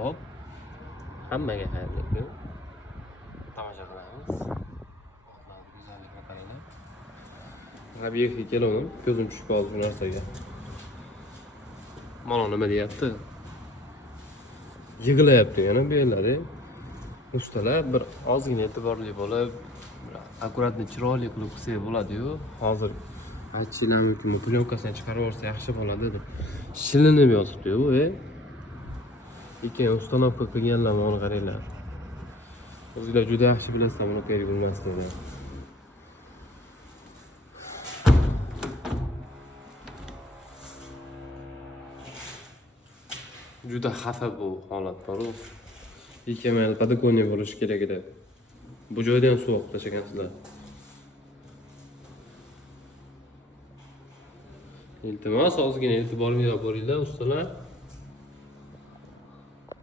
Hop. Hammaga xayrli kun. Tomosha qilamiz. Oxirgi go'zallikni qaranglar. Obyektga kelaman, ko'zim tushib qoldi bu narsaga. Mana nima deyapti? Yig'layapti yana bu yerlari. Ustalar bir ozgina e'tiborli bo'lib, akkuratni chiroyli qilib qilsa bo'ladi-yu. Hozir aytishingiz mumkin, plyonkadan chiqarib yuborsa yaxshi bo'ladi deb. Shilinib yotibdi-yu, Lekin ustanovka qilganlar mana qaranglar. O'zinglar juda yaxshi bilasizlar buni kerak bo'lmasligini. Juda xafa bu holat bor-ku. Ikkamal podokoniya bo'lishi kerak edi. Bu joyda ham suv tashlagansizlar. Iltimos, ozgina e'tiborli bo'ringlar ustalar.